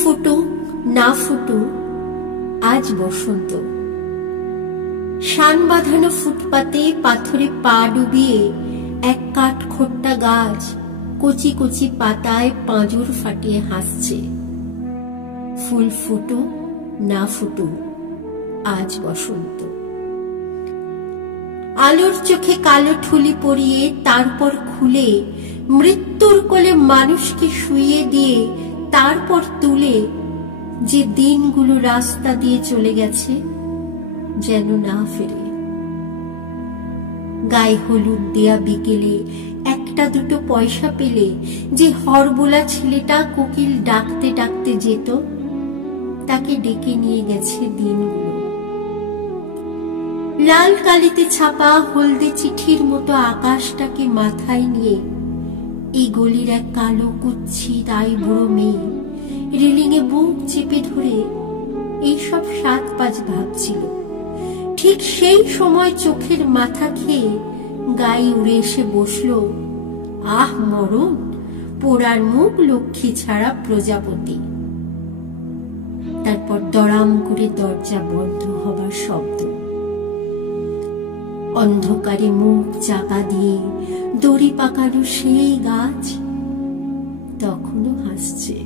ফুটুক না ফুটুক, আজ বসন্ত। শান বাঁধানো ফুটপাতে পাথরে পা ডুবিয়ে এক কাঠখোট্টা গাছ কচি কচি পাতায় পাঁজর ফাটিয়ে হাসছে। ফুল ফুটুক না ফুটুক, আজ বসন্ত। আলোর চোখে কালো ঠুলি পরিয়ে তারপর খুলে মৃত্যুর কোলে মানুষকে শুইয়ে দিয়ে তারপর তুলে যে দিনগুলো রাস্তা দিয়ে চলে গেছে যেন না ফেরে। গায়ে হলুদ দেয়া বিকেলে একটা দুটো পয়সা পেলে যে হরবোলা ছেলেটা কোকিল ডাকতে ডাকতে যেত, তাকে ডেকে নিয়ে গেছে দিনগুলো। লাল কালিতে ছাপা হলদে চিঠির মতো আকাশটাকে মাথায় নিয়ে এই গলির এক কালো কুচ্ছিত বুড়ো মেয়ে রেলিংয়ে বুক চেপে ধরে এইসব ৭-৫ ভাবছিল। ঠিক সেই সময় চোখের মাথা খেয়ে গায়ে উড়ে এসে বসল, আহ মরণ, পোড়ার মুখ লক্ষ্মী ছাড়া প্রজাপতি। তারপর দড়াম করে দরজা বন্ধ হবার শব্দ। অন্ধকারে মুখ চাপা দিয়ে দড়ি পাকানো সেই গাছ তখনো হাসছে।